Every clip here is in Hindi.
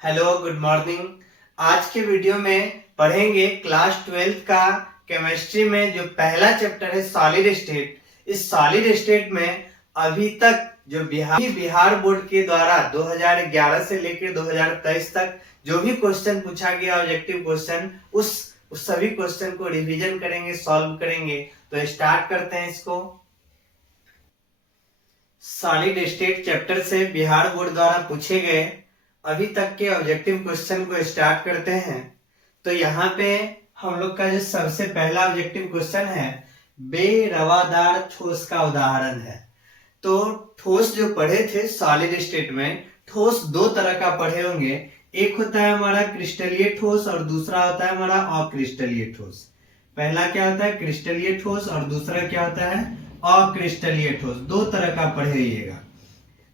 Hello, good morning. आज के वीडियो में पढ़ेंगे क्लास 12th का केमिस्ट्री में जो पहला चैप्टर है सॉलिड स्टेट। इस सॉलिड स्टेट में अभी तक जो बिहार बोर्ड के द्वारा 2011 से लेकर 2023 तक जो भी क्वेश्चन पूछा गया ऑब्जेक्टिव क्वेश्चन, उस सभी क्वेश्चन को रिवीजन करेंगे, सॉल्व करेंगे। तो स्टार्ट करते हैं इसको। सॉलिड स्टेट चैप्टर से बिहार बोर्ड द्वारा पूछे गए अभी तक के ऑब्जेक्टिव क्वेश्चन को स्टार्ट करते हैं। तो यहाँ पे हम लोग का जो सबसे पहला ऑब्जेक्टिव क्वेश्चन है, बेरवादार ठोस का उदाहरण है। तो ठोस जो पढ़े थे सॉलिड स्टेट में, ठोस दो तरह का पढ़े होंगे। एक होता है हमारा क्रिस्टलीय ठोस और दूसरा होता है हमारा अक्रिस्टलीय ठोस। पहला क्या होता है क्रिस्टलीय ठोस और दूसरा क्या होता है अक्रिस्टलीय ठोस। दो तरह का पढ़ेगा।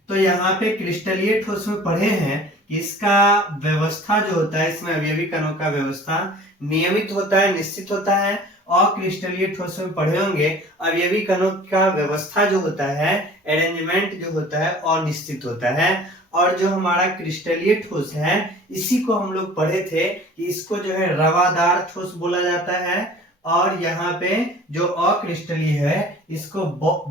तो यहाँ पे क्रिस्टलीय ठोस में पढ़े हैं कि इसका व्यवस्था जो होता है, इसमें अवयवी कणों का व्यवस्था नियमित होता है, निश्चित होता है। अक्रिस्टलीय ठोस में पढ़े होंगे अवयवी कणों का व्यवस्था जो होता है, अरेंजमेंट जो होता है अनिश्चित होता है। और जो हमारा क्रिस्टलीय ठोस है, इसी को हम लोग पढ़े थे कि इसको जो है रवादार ठोस बोला जाता है। और यहाँ पे जो अक्रिस्टलीय है इसको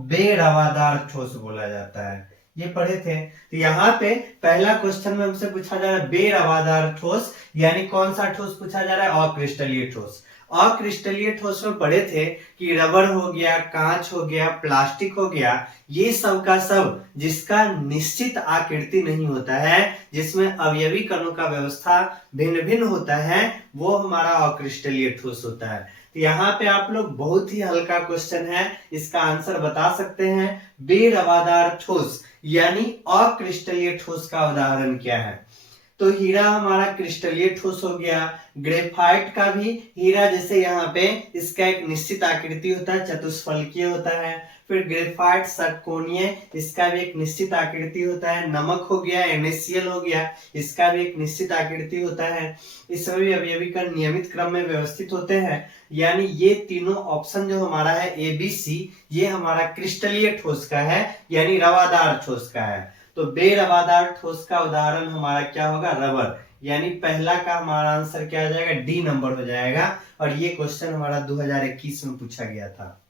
बेरवादार ठोस बोला जाता है। ये पढ़े थे। तो यहाँ पे पहला क्वेश्चन में हमसे पूछा जा रहा है बेरवादार ठोस, यानी कौन सा ठोस पूछा जा रहा है अक्रिस्टलीय ठोस। अक्रिस्टलीय ठोस में पढ़े थे कि रबर हो गया, कांच हो गया, प्लास्टिक हो गया, ये सब का सब जिसका निश्चित आकृति नहीं होता है, जिसमें अवयवी कणों का व्यवस्था भिन्न भिन्न होता है, वो हमारा अक्रिस्टलीय ठोस होता है। तो यहाँ पे आप लोग बहुत ही हल्का क्वेश्चन है, इसका आंसर बता सकते हैं। बेरवादार ठोस यानी अक्रिस्टलीय ठोस का उदाहरण क्या है। तो हीरा हमारा क्रिस्टलीय ठोस हो गया। ग्रेफाइट का भी हीरा जैसे यहाँ पे इसका एक निश्चित आकृति होता है, चतुष्फलकीय होता है। फिर ग्रेफाइट षटकोणीय, इसका भी एक निश्चित आकृति होता है। नमक हो गया, NaCl हो गया, इसका भी एक निश्चित आकृति होता है। इसमें भी अवयवी कण नियमित क्रम में व्यवस्थित होते हैं। यानी ये तीनों ऑप्शन जो हमारा है ABC, ये हमारा क्रिस्टलीय ठोस का है, यानी रवादार ठोस का है। तो बेरवादार ठोस का उदाहरण हमारा क्या होगा, रबर। यानी पहला का हमारा आंसर क्या आ जाएगा, डी नंबर हो जाएगा। और ये क्वेश्चन हमारा 2021 में पूछा गया था।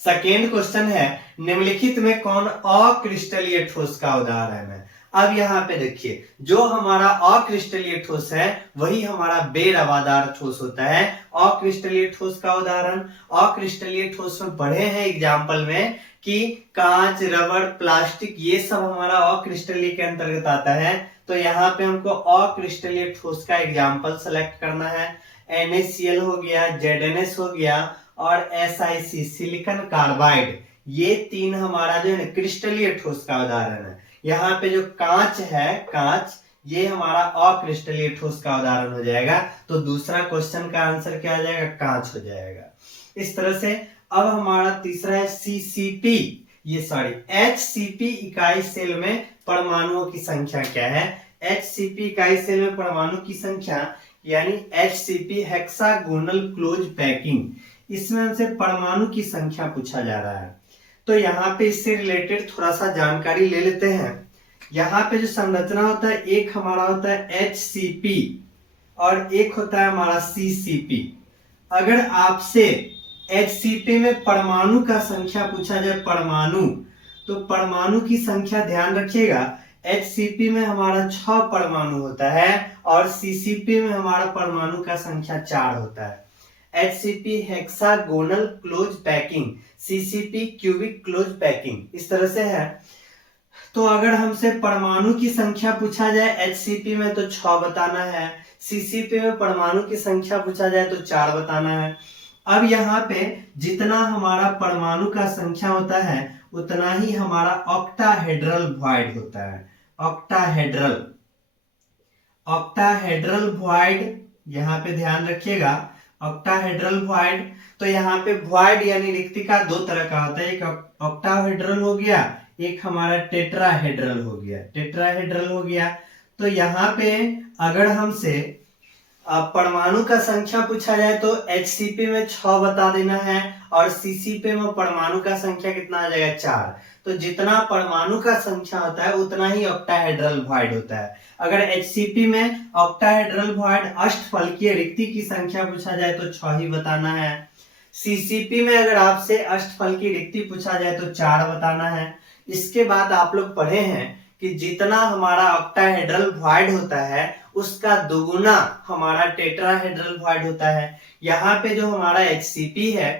सेकेंड क्वेश्चन है, निम्नलिखित में कौन अक्रिस्टलीय ठोस का उदाहरण है। अब यहाँ पे देखिए, जो हमारा अक्रिस्टलीय ठोस है वही हमारा बेरवादार ठोस होता है। अक्रिस्टलीय ठोस का उदाहरण, अक्रिस्टलीय ठोस में पढ़े हैं एग्जाम्पल में कि कांच, रबर, प्लास्टिक, ये सब हमारा अक्रिस्टलीय के अंतर्गत आता है। तो यहाँ पे हमको अक्रिस्टलीय ठोस का एग्जाम्पल सेलेक्ट करना है। NaCl हो गया, ZnS हो गया और SiC सिलिकॉन कार्बाइड, ये तीन हमारा जो है क्रिस्टलीय ठोस का उदाहरण है। यहाँ पे जो कांच है, कांच, ये हमारा अक्रिस्टलीय ठोस का उदाहरण हो जाएगा। तो दूसरा क्वेश्चन का आंसर क्या हो जाएगा, कांच हो जाएगा। इस तरह से अब हमारा तीसरा है HCP इकाई सेल में परमाणुओं की संख्या क्या है। HCP इकाई सेल में परमाणु की संख्या यानी HCP हेक्सागोनल क्लोज पैकिंग, इसमें हमसे परमाणु की संख्या पूछा जा रहा है। तो यहाँ पे इससे रिलेटेड थोड़ा सा जानकारी ले लेते हैं। यहाँ पे जो संरचना होता है, एक हमारा होता है HCP और एक होता है हमारा CCP। अगर आपसे HCP में परमाणु का संख्या पूछा जाए, परमाणु, तो परमाणु की संख्या ध्यान रखिएगा, HCP में हमारा 6 परमाणु होता है और CCP में हमारा परमाणु का संख्या 4 होता है। HCP hexagonal close packing, CCP cubic close packing, इस तरह से है। तो अगर हमसे परमाणु की संख्या पूछा जाए HCP में तो 6 बताना है, CCP में परमाणु की संख्या पूछा जाए तो 4 बताना है। अब यहाँ पे जितना हमारा परमाणु का संख्या होता है उतना ही हमारा ऑक्टाहेड्रल वॉइड होता है। ऑक्टाहेड्रल वॉइड, यहाँ पे ध्यान रखिएगा, ऑक्टाहेड्रल वॉइड। तो यहाँ पे वॉइड यानी रिक्तिका दो तरह का होता है, एक ऑक्टाहेड्रल हो गया, एक हमारा टेट्राहेड्रल हो गया। तो यहाँ पे अगर हमसे अब परमाणु का संख्या पूछा जाए तो HCP में 6 बता देना है और CCP में परमाणु का संख्या कितना आ जाएगा 4। तो जितना परमाणु का संख्या होता है उतना ही ऑक्टाहेड्रल वॉइड होता है। अगर HCP में ऑक्टाहेड्रल वॉइड अष्टफलकीय रिक्ति की संख्या पूछा जाए तो 6 ही बताना है। CCP में अगर आपसे अष्टफलकीय रिक्ति पूछा जाए तो 4 बताना है। इसके बाद आप लोग पढ़े हैं कि जितना हमारा ऑक्टाहेड्रल वॉइड होता है उसका दोगुना हमारा टेट्राहेड्रल वॉइड होता है। यहाँ पे जो हमारा HCP है,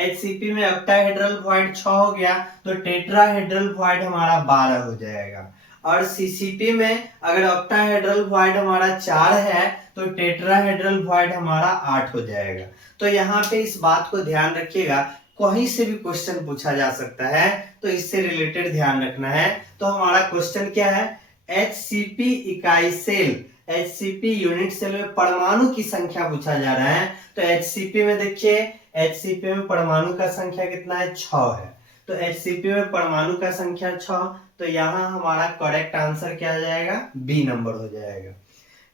HCP में ऑक्टाहेड्रल वॉइड 6 हो गया तो टेट्राहेड्रल वॉइड हमारा 12 हो जाएगा। और CCP में अगर ऑक्टाहेड्रल वॉइड हमारा 4 है तो टेट्राहेड्रल वॉइड हमारा 8 हो जाएगा। तो यहाँ पे इस बात को ध्यान रखिएगा, कहीं से भी क्वेश्चन पूछा जा सकता है तो इससे रिलेटेड ध्यान रखना है। तो हमारा क्वेश्चन क्या है, HCP इकाई सेल, HCP यूनिट सेल में परमाणु की संख्या पूछा जा रहा है। तो HCP में देखिए, HCP में परमाणु का संख्या कितना है, 6 है। तो HCP में परमाणु का संख्या 6, तो यहाँ हमारा करेक्ट आंसर क्या आ जाएगा, बी नंबर हो जाएगा।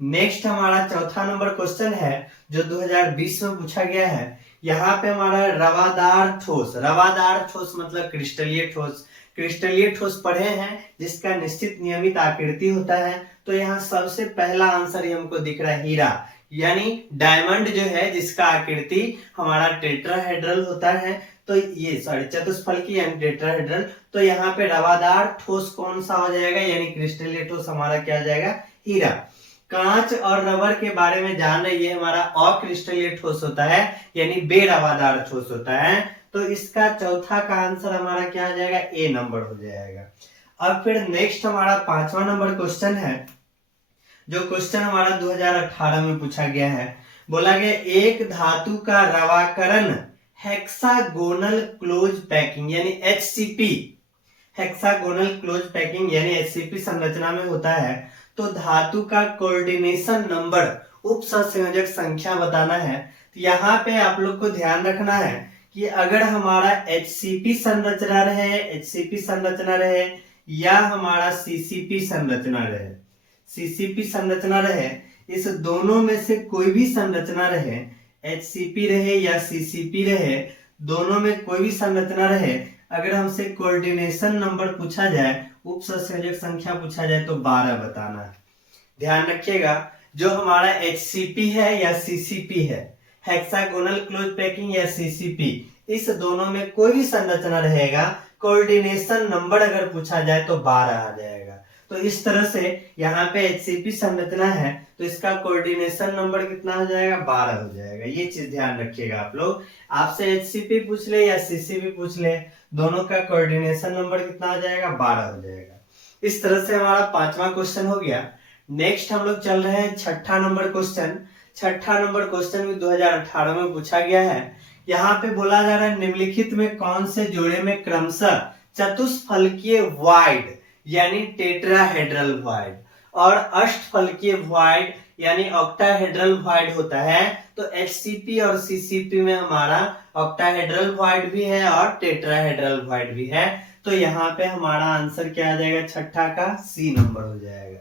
नेक्स्ट हमारा चौथा नंबर क्वेश्चन है जो 2020 में पूछा गया है। यहाँ पे हमारा रवादार ठोस, रवादार ठोस मतलब क्रिस्टलीय ठोस, क्रिस्टलीय ठोस पढ़े हैं जिसका निश्चित नियमित आकृति होता है। तो यहाँ सबसे पहला आंसर ही हमको दिख रहा है हीरा, यानी डायमंड जो है जिसका आकृति हमारा टेट्राहेड्रल होता है। तो ये चतुष्फलकीय यानी टेट्राहेड्रल। तो यहाँ पे रवादार ठोस कौन सा हो जाएगा, यानी क्रिस्टलीय ठोस हमारा क्या आ जाएगा, हीरा। कांच और रबर के बारे में जान रहे, ये हमारा अक्रिस्टलीय ठोस होता है यानी बेरवादार ठोस होता है। तो इसका चौथा का आंसर हमारा क्या आ जाएगा, ए नंबर हो जाएगा। अब फिर नेक्स्ट हमारा 5वां नंबर क्वेश्चन है, जो क्वेश्चन हमारा 2018 में पूछा गया है। बोला गया एक धातु का रवाकरण हेक्सागोनल क्लोज पैकिंग यानी HCP, हेक्सागोनल क्लोज पैकिंग यानी HCP संरचना में होता है। तो धातु का कोऑर्डिनेशन नंबर, उप सहसंयोजक संख्या बताना है। तो यहाँ पे आप लोग को ध्यान रखना है कि अगर हमारा HCP संरचना रहे, HCP संरचना रहे या हमारा CCP संरचना रहे, CCP संरचना रहे, इस दोनों में से कोई भी संरचना रहे, HCP रहे या CCP रहे, दोनों में कोई भी संरचना रहे, अगर हमसे कोऑर्डिनेशन नंबर पूछा जाए, उप सहसंयोजक संख्या पूछा जाए तो 12 बताना है। ध्यान रखिएगा, जो हमारा HCP है या CCP है, हेक्सागोनल क्लोज पैकिंग या CCP, इस दोनों में कोई भी संरचना रहेगा, कोऑर्डिनेशन नंबर अगर पूछा जाए तो 12 आ जाएगा। तो इस तरह से यहाँ पे HCP संरचना है तो इसका कोऑर्डिनेशन नंबर कितना हो जाएगा, 12 हो जाएगा। ये चीज ध्यान रखिएगा आप लोग, आपसे HCP पूछ ले या CCP पूछ ले, दोनों का कोऑर्डिनेशन नंबर कितना आ जाएगा, 12 हो जाएगा। इस तरह से हमारा 5वां क्वेश्चन हो गया। नेक्स्ट हम लोग चल रहे हैं 6ठा नंबर क्वेश्चन। 6ठा नंबर क्वेश्चन भी 2018 में पूछा गया है। यहाँ पे बोला जा रहा है निम्नलिखित में कौन से जोड़े में क्रमशः चतुष्फलकीय वॉइड यानी टेट्राहेड्रल वॉइड और अष्टफलकीय वॉइड यानी ऑक्टाहेड्रल वॉइड होता है। तो HCP और CCP में हमारा ऑक्टाहेड्रल वॉइड भी है और टेट्राहेड्रल वॉइड भी है। तो यहाँ पे हमारा आंसर क्या आ जाएगा, 6ठा का C नंबर हो जाएगा।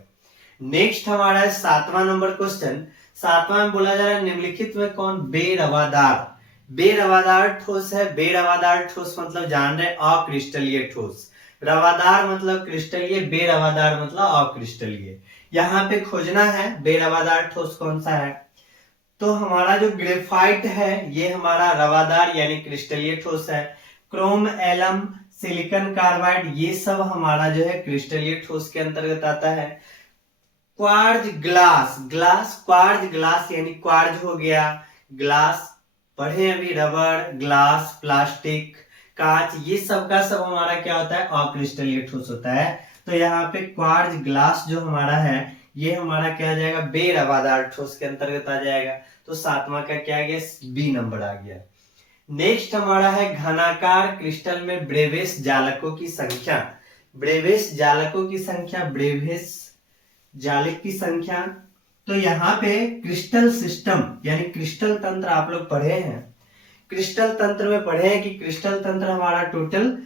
नेक्स्ट हमारा 7वां नंबर क्वेश्चन। 7वां में बोला जा रहा है निम्नलिखित में कौन बेरवादार, बेरवादार ठोस है। बेरवादार ठोस मतलब जान रहे अक्रिस्टलीय ठोस, रवादार मतलब क्रिस्टलीय, बेरवादार मतलब अक्रिस्टलीय। यहाँ पे खोजना है बेरवादार ठोस कौन सा है। तो हमारा जो ग्रेफाइट है ये हमारा रवादार यानी क्रिस्टलीय ठोस है। क्रोम एलम, सिलिकॉन कार्बाइड, ये सब हमारा जो है क्रिस्टलीय ठोस के अंतर्गत आता है। Quartz glass, glass quartz glass यानी क्वार्ज हो गया, ग्लास पढ़े अभी, रबर, ग्लास, प्लास्टिक, कांच, ये सब का सब हमारा क्या होता है, अक्रिस्टलीय ठोस होता है। तो यहाँ पे क्वार्ज ग्लास जो हमारा है ये हमारा क्या आ जाएगा, बेरवादार ठोस के अंतर्गत आ जाएगा। तो 7वां का क्या आ गया, बी नंबर आ गया। नेक्स्ट हमारा है घनाकार क्रिस्टल में ब्रेवेस जालकों की संख्या। ब्रेवेस जालकों की संख्या, ब्रेवेस जालिक की संख्या। तो यहाँ पे क्रिस्टल सिस्टम यानी क्रिस्टल तंत्र आप लोग पढ़े हैं, क्रिस्टल तंत्र में पढ़े हैं कि क्रिस्टल तंत्र हमारा टोटल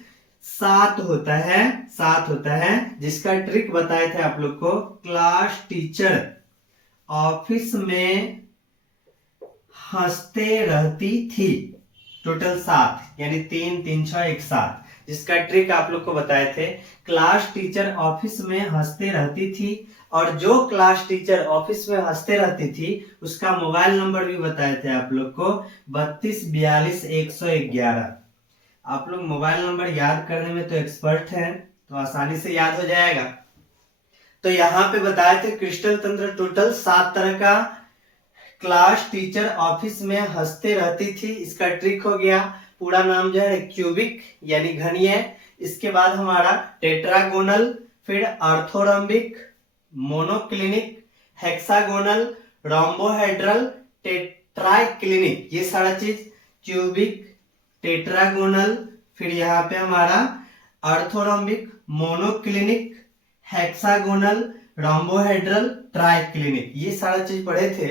7 होता है, 7 होता है, जिसका ट्रिक बताए थे आप लोग को क्लास टीचर ऑफिस में हंसते रहती थी। टोटल 7, यानी 3 3 6 1 7, जिसका ट्रिक आप लोग को बताए थे। क्लास टीचर ऑफिस में हंसते रहती थी, और जो क्लास टीचर ऑफिस में हंसते रहती थी उसका मोबाइल नंबर भी बताए थे आप लोग को, 3242 111। आप लोग मोबाइल नंबर याद करने में तो एक्सपर्ट हैं, तो आसानी से याद हो जाएगा। तो यहाँ पे बताए थे क्रिस्टल तंत्र टोटल 7 तरह का। क्लास टीचर ऑफिस में हंसते रहती थी, इसका ट्रिक हो गया। पूरा नाम जो है क्यूबिक यानी घनीय। इसके बाद हमारा टेट्रागोनल, फिर ऑर्थोरम्बिक, मोनोक्लिनिक, हेक्सागोनल, रोम्बोहेड्रल, टेट्राइक्लिनिक, ये सारा चीज क्यूबिक, टेट्रागोनल, फिर यहाँ पे हमारा orthorhombic, monoclinic, hexagonal, rhombohedral, triclinic, ये सारा चीज पढ़े थे।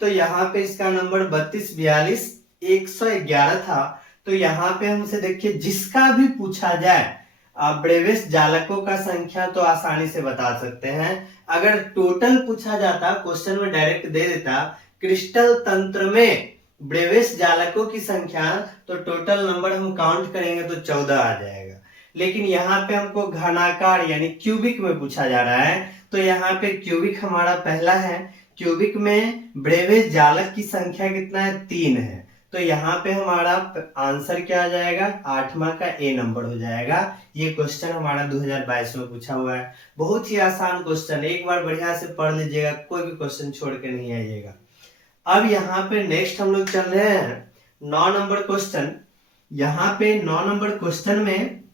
तो यहाँ पे इसका नंबर 3242 111 था। तो यहाँ पे हमसे देखिए, जिसका भी पूछा जाए ब्रेविस जालकों का संख्या तो आसानी से बता सकते हैं। अगर टोटल पूछा जाता, क्वेश्चन में डायरेक्ट दे देता क्रिस्टल तंत्र में ब्रेविस जालकों की संख्या, तो टोटल नंबर हम काउंट करेंगे तो 14 आ जाएगा। लेकिन यहाँ पे हमको घनाकार यानी क्यूबिक में पूछा जा रहा है, तो यहाँ पे क्यूबिक हमारा पहला है। क्यूबिक में ब्रेविस जालक की संख्या कितना है? 3 है। तो यहाँ पे हमारा आंसर क्या आ जाएगा? 8वां का ए नंबर हो जाएगा। ये क्वेश्चन हमारा 2022 में पूछा हुआ है। बहुत ही आसान क्वेश्चन, एक बार बढ़िया से पढ़ लीजिएगा, कोई भी क्वेश्चन छोड़ के नहीं आइएगा। अब यहाँ पे नेक्स्ट हम लोग चल रहे हैं 9 नंबर क्वेश्चन। यहाँ पे 9 नंबर क्वेश्चन में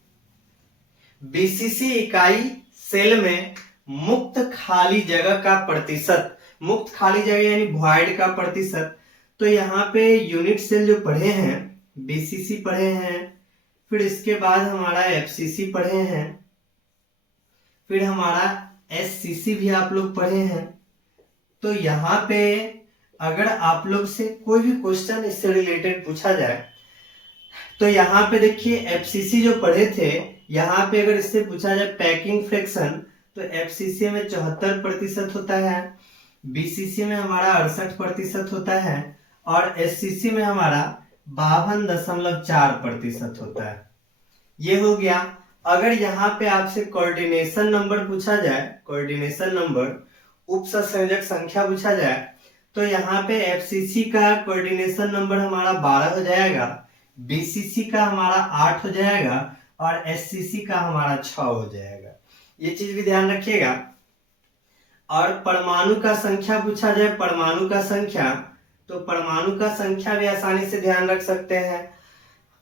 बीसीसी इकाई सेल में मुक्त खाली जगह का प्रतिशत, मुक्त खाली जगह यानी वॉइड का प्रतिशत। तो यहाँ पे यूनिट सेल जो पढ़े हैं, बीसीसी पढ़े हैं, फिर इसके बाद हमारा एफसीसी पढ़े हैं, फिर हमारा एससीसी भी आप लोग पढ़े हैं। तो यहाँ पे अगर आप लोग से कोई भी क्वेश्चन इससे रिलेटेड पूछा जाए, तो यहाँ पे देखिए एफसीसी जो पढ़े थे, यहाँ पे अगर इससे पूछा जाए पैकिंग फ्रैक्शन, तो एफसीसी में 74% होता है, बीसीसी में हमारा 68% होता है, और एससीसी में हमारा 52.4% होता है। ये हो गया। अगर यहाँ पे आपसे कोऑर्डिनेशन नंबर पूछा जाए, कोऑर्डिनेशन नंबर उपसंयोजक संख्या पूछा जाए, तो यहाँ पे एफसीसी का कोऑर्डिनेशन नंबर हमारा 12 हो जाएगा, बीसीसी का हमारा 8 हो जाएगा, और एससीसी का हमारा 6 हो जाएगा। ये चीज भी ध्यान रखिएगा। और परमाणु का संख्या पूछा जाए, परमाणु का संख्या, तो परमाणु का संख्या भी आसानी से ध्यान रख सकते हैं।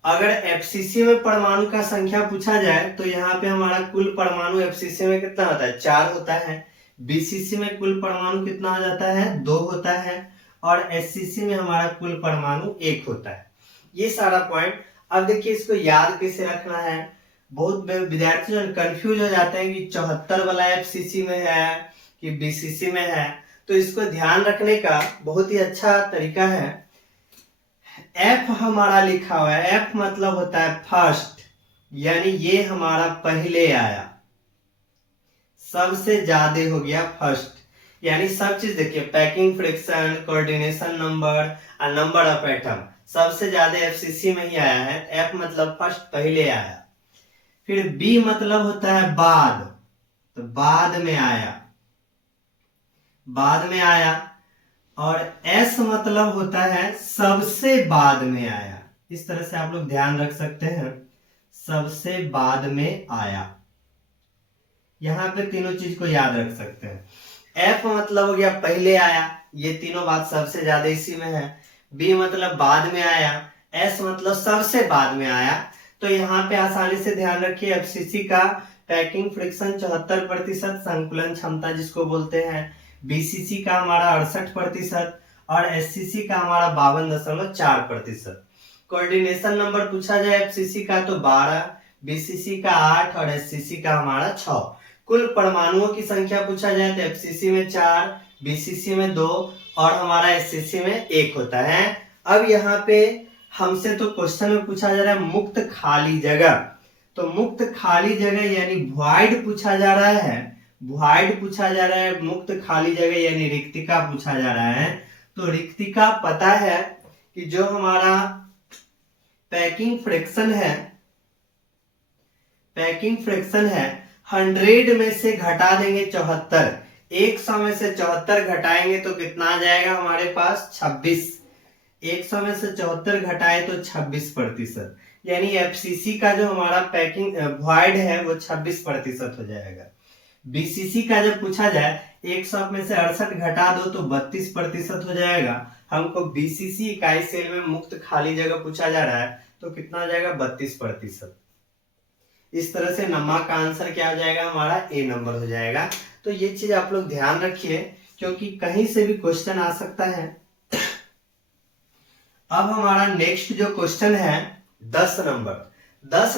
अगर एफसीसी में परमाणु का संख्या पूछा जाए, तो यहाँ पे हमारा कुल परमाणु एफसीसी में कितना होता है? 4 होता है। बीसीसी में कुल परमाणु कितना हो जाता है? 2 होता है, और एससीसी में हमारा कुल परमाणु 1 होता है। ये सारा पॉइंट। अब देखिए इसको याद कैसे रखना है। बहुत विद्यार्थी जो कंफ्यूज हो जाते हैं कि 74 वाला एफसीसी में है कि बीसीसी में है। तो इसको ध्यान रखने का बहुत ही अच्छा तरीका है। एफ हमारा लिखा हुआ है, एफ मतलब होता है फर्स्ट, यानी ये हमारा पहले आया, सबसे ज्यादा हो गया फर्स्ट। यानी सब चीज देखिए, पैकिंग फ्रिक्शन, कोऑर्डिनेशन नंबर और नंबर ऑफ एटम, सबसे ज्यादा एफसीसी में ही आया है। एफ मतलब फर्स्ट, पहले आया। फिर बी मतलब होता है बाद, तो बाद में आया, बाद में आया। और एस मतलब होता है सबसे बाद में आया। इस तरह से आप लोग ध्यान रख सकते हैं, सबसे बाद में आया। यहां पे तीनों चीज को याद रख सकते हैं। एफ मतलब हो गया पहले आया, ये तीनों बात सबसे ज्यादा इसी में है। बी मतलब बाद में आया, एस मतलब सबसे बाद में आया। तो यहाँ पे आसानी से ध्यान रखिए, एफसीसी का पैकिंग फ्रिक्शन 74%, संकुलन क्षमता जिसको बोलते हैं। बीसीसी का हमारा 68% और एससीसी का हमारा 52.4%। कोऑर्डिनेशन नंबर पूछा जाए एफसीसी का तो 12, बीसीसी का 8 और एससीसी का हमारा 6। कुल परमाणुओं की संख्या पूछा जाए तो एफसीसी में 4, बीसीसी में 2 और हमारा एससीसी में 1 होता है। अब यहाँ पे हमसे तो क्वेश्चन में पूछा जा रहा है मुक्त खाली जगह, तो मुक्त खाली जगह यानी वॉइड पूछा जा रहा है, वॉइड पूछा जा रहा है, मुक्त खाली जगह यानी रिक्तिका पूछा जा रहा है। तो रिक्ति का पता है कि जो हमारा पैकिंग फ्रैक्शन है 100 में से घटा देंगे 74, 100 में से 74 घटाएंगे तो कितना आ जाएगा हमारे पास 26। 100 में से 74 घटाए तो 26%, यानी एफसीसी का जो हमारा पैकिंग वॉइड है वो 26% हो जाएगा। बीसीसी का जब पूछा जाए 100 में से 68 घटा दो तो 32% हो जाएगा। हमको बीसीसी इकाई सेल में मुक्त खाली जगह पूछा जा रहा है तो कितना आ जाएगा 32%। इस तरह से नम्मा का आंसर क्या हो जाएगा हमारा ए नंबर हो जाएगा। तो ये चीज आप लोग ध्यान रखिए क्योंकि कहीं से भी क्वेश्चन आ सकता है। अब हमारा नेक्स्ट जो क्वेश्चन है 10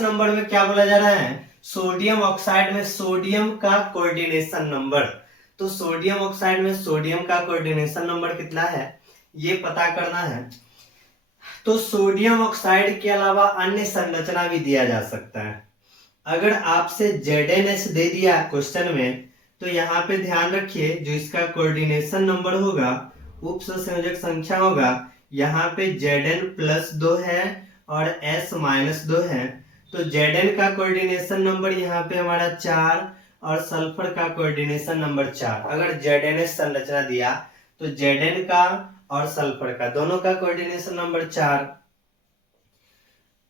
नंबर में क्या बोला जा रहा है, सोडियम ऑक्साइड में सोडियम का कोऑर्डिनेशन नंबर। तो सोडियम ऑक्साइड में सोडियम का कोऑर्डिनेशन नंबर कितना है ये पता करना है। तो सोडियम ऑक्साइड के अलावा अन्य संरचना भी दिया जा सकता है। अगर आपसे ZnH दे दिया क्वेश्चन में तो यहाँ पे ध्यान रखिए जो इसका कोऑर्डिनेशन नंबर होगा उप संयोजक संख्या होगा, यहाँ पे Zn+2 है और S-2 है। तो Zn का कोऑर्डिनेशन नंबर यहाँ पे हमारा 4 और सल्फर का कोऑर्डिनेशन नंबर 4। अगर ZnH संरचना दिया तो Zn का और सल्फर का दोनों का कोऑर्डिनेशन नंबर 4।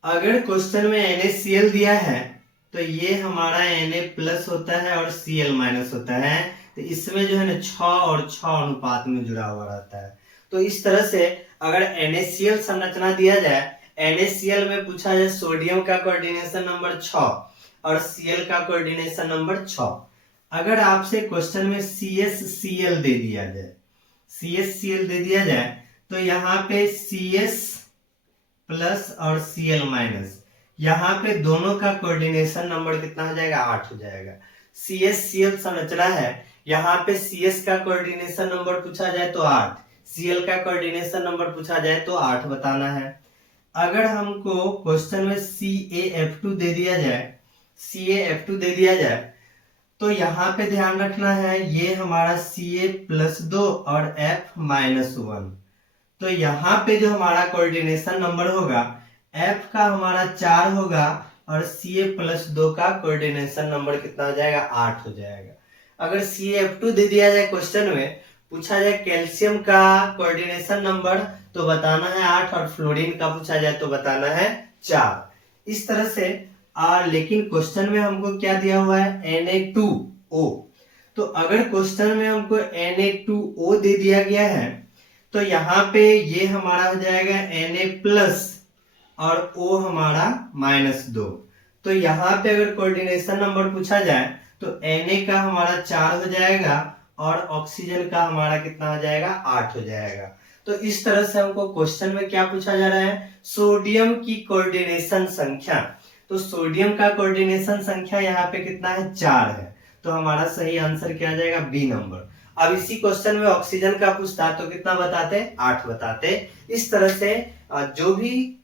अगर क्वेश्चन में NaCl दिया है तो ये हमारा Na+ होता है और Cl- होता है, तो इसमें जो है ना 6 और 6 अनुपात में जुड़ा हुआ रहता है। तो इस तरह से अगर NaCl संरचना दिया जाए, NaCl में पूछा जाए सोडियम का कोऑर्डिनेशन नंबर 6 और Cl का कोऑर्डिनेशन नंबर 6। अगर आपसे क्वेश्चन में CsCl दे दिया जाए तो यहाँ पे CS+ और Cl-, यहाँ पे दोनों का कोऑर्डिनेशन नंबर कितना हो जाएगा 8 हो जाएगा। CsCl संरचना है, यहाँ पे CS का कोऑर्डिनेशन नंबर पूछा जाए तो 8, Cl का कोऑर्डिनेशन नंबर पूछा जाए तो 8 बताना है। अगर हमको क्वेश्चन में CaF2 दे दिया जाए तो यहाँ पे ध्यान रखना है ये हमारा Ca+2 और F-1। तो यहाँ पे जो हमारा कोऑर्डिनेशन नंबर होगा F का हमारा 4 होगा और Ca+2 का कोऑर्डिनेशन नंबर कितना हो जाएगा 8 हो जाएगा। अगर CaF2 दे दिया जाए क्वेश्चन में पूछा जाए कैल्शियम का कोऑर्डिनेशन नंबर तो बताना है 8 और फ्लोरीन का पूछा जाए तो बताना है 4। इस तरह से लेकिन क्वेश्चन में हमको क्या दिया हुआ है Na2O। तो अगर क्वेश्चन में हमको Na2O दे दिया गया है तो यहाँ पे ये हमारा हो जाएगा Na+ और O हमारा -2। तो यहाँ पे अगर कोऑर्डिनेशन नंबर पूछा जाए तो Na का हमारा 4 हो जाएगा और ऑक्सीजन का हमारा कितना हो जाएगा 8 हो जाएगा। तो इस तरह से हमको क्वेश्चन में क्या पूछा जा रहा है, सोडियम की कोऑर्डिनेशन संख्या। तो सोडियम का कोऑर्डिनेशन संख्या यहाँ पे कितना है 4 है, तो हमारा सही आंसर क्या आ जाएगा बी नंबर। अब इसी क्वेश्चन में ऑक्सीजन का पूछता तो कितना बताते 8 बताते। इस तरह से जो भी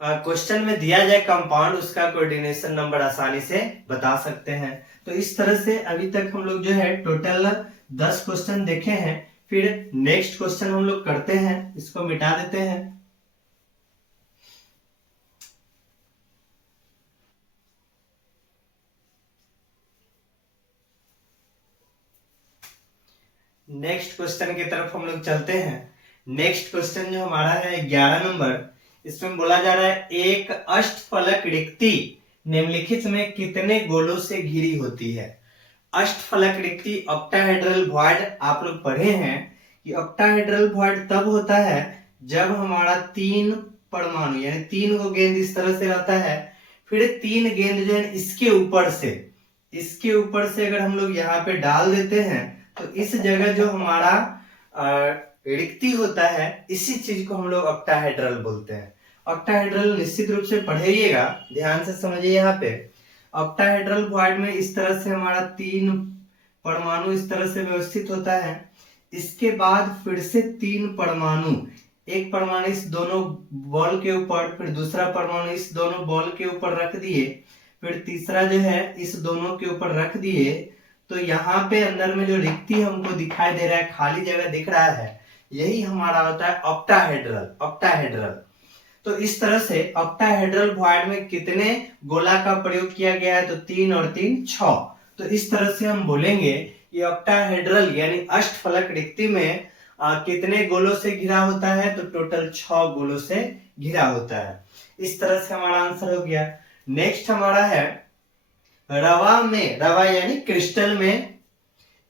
क्वेश्चन में दिया जाए कंपाउंड उसका कोऑर्डिनेशन नंबर आसानी से बता सकते हैं। तो इस तरह से अभी तक हम लोग जो है टोटल 10 क्वेश्चन देखे हैं। फिर नेक्स्ट क्वेश्चन हम लोग करते हैं, इसको मिटा देते हैं। नेक्स्ट क्वेश्चन की तरफ हम लोग चलते हैं। नेक्स्ट क्वेश्चन जो हमारा है 11 नंबर, इसमें बोला जा रहा है एक अष्टफलक रिक्ति निम्नलिखित में कितने गोलों से घिरी होती है। अष्टफलक रिक्ति ऑक्टाहेड्रल वॉइड आप लोग पढ़े हैं कि ऑक्टाहेड्रल वॉइड तब होता है जब हमारा 3 परमाणु यानी 3 गो गेंद इस तरह से रहता है, फिर 3 गेंद जो है इसके ऊपर से अगर हम लोग यहाँ पे डाल देते हैं तो इस जगह जो हमारा रिक्ति होता है इसी चीज को हम लोग ऑक्टाहेड्रल बोलते हैं। ऑक्टाहेड्रल निश्चित रूप से पढ़िएगा, ध्यान से समझिए। यहाँ पे ऑक्टाहेड्रल वॉइड में इस तरह से हमारा 3 परमाणु इस तरह से व्यवस्थित होता है। इसके बाद फिर से 3 परमाणु, एक परमाणु इस दोनों बॉल के ऊपर, फिर दूसरा परमाणु इस दोनों बॉल के ऊपर रख दिए, फिर तीसरा जो है इस दोनों के ऊपर रख दिए। तो यहाँ पे अंदर में जो रिक्ति हमको दिखाई दे रहा है, खाली जगह दिख रहा है, यही हमारा होता है ऑक्टाहेड्रल। तो इस तरह से ऑक्टाहेड्रल वॉइड में कितने गोला का प्रयोग किया गया है, तो 3 और 3 6। तो इस तरह से हम बोलेंगे ये ऑक्टाहेड्रल यानी अष्टफलक रिक्ति में कितने गोलों से घिरा होता है, तो टोटल 6 गोलों से घिरा होता है। इस तरह से हमारा आंसर हो गया। नेक्स्ट हमारा है रवा यानी क्रिस्टल में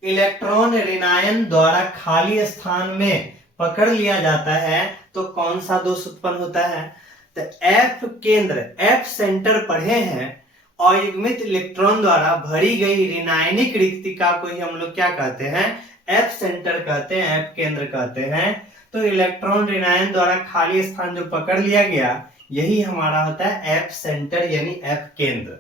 इलेक्ट्रॉन ऋणायन द्वारा खाली स्थान में पकड़ लिया जाता है तो कौन सा दोष उत्पन्न होता है, तो एफ सेंटर पढ़े हैं, अयुग्मित इलेक्ट्रॉन द्वारा भरी गई ऋणायनिक रिक्तिका को ही हम लोग क्या कहते हैं, एफ सेंटर कहते हैं, एफ केंद्र कहते हैं। तो इलेक्ट्रॉन ऋणायन द्वारा खाली स्थान जो पकड़ लिया गया यही हमारा होता है एफ सेंटर यानी एफ केंद्र।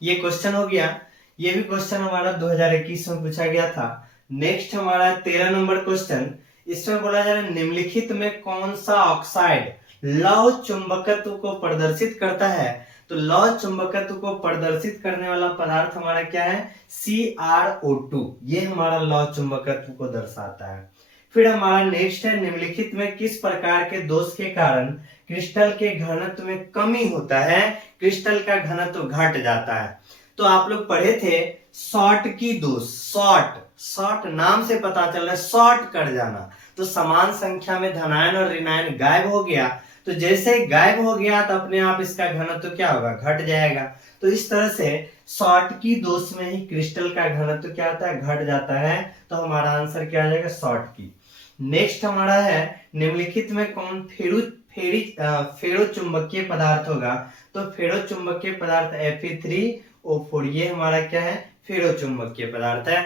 ये क्वेश्चन हो गया। ये भी क्वेश्चन हमारा 2021 में पूछा गया था। नेक्स्ट हमारा 13 नंबर क्वेश्चन, इसमें बोला जा रहा है निम्नलिखित में कौन सा ऑक्साइड लौह चुंबकत्व को प्रदर्शित करता है, तो लौह चुंबकत्व को प्रदर्शित करने वाला पदार्थ हमारा क्या है, CrO2, ये हमारा लौह चुंबकत्व को दर्शाता है। फिर हमारा नेक्स्ट है निम्नलिखित में किस प्रकार के दोष के कारण क्रिस्टल के घनत्व में कमी होता है, क्रिस्टल का घनत्व घट जाता है। तो आप लोग पढ़े थे शॉर्टकी दोष, शॉर्ट नाम से पता चल रहा है शॉर्ट कर जाना, तो समान संख्या में धनायन और ऋणायन गायब हो गया, तो जैसे गायब हो गया तो अपने आप इसका घनत्व क्या होगा, घट जाएगा। तो इस तरह से शॉर्टकी दोष में ही क्रिस्टल का घनत्व क्या होता है, घट जाता है। तो हमारा आंसर क्या आ जाएगा, शॉर्टकी। नेक्स्ट हमारा है निम्नलिखित में कौन फेरो चुंबकीय पदार्थ होगा, तो फेरो चुंबकीय पदार्थ Fe3O4, ये हमारा क्या है, फेरो चुंबकीय पदार्थ है।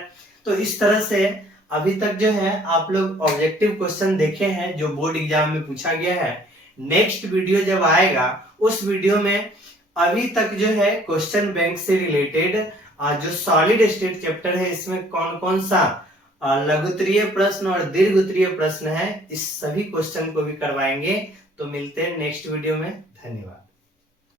तो इस तरह से अभी तक जो है आप लोग ऑब्जेक्टिव क्वेश्चन देखे हैं जो बोर्ड एग्जाम में पूछा गया है। नेक्स्ट वीडियो जब आएगा उस वीडियो में अभी तक जो है क्वेश्चन बैंक से रिलेटेड जो सॉलिड स्टेट चैप्टर है इसमें कौन कौन सा लघुत्तरीय प्रश्न और दीर्घ उत्तरीय प्रश्न है, इस सभी क्वेश्चन को भी करवाएंगे। तो मिलते हैं नेक्स्ट वीडियो में, धन्यवाद।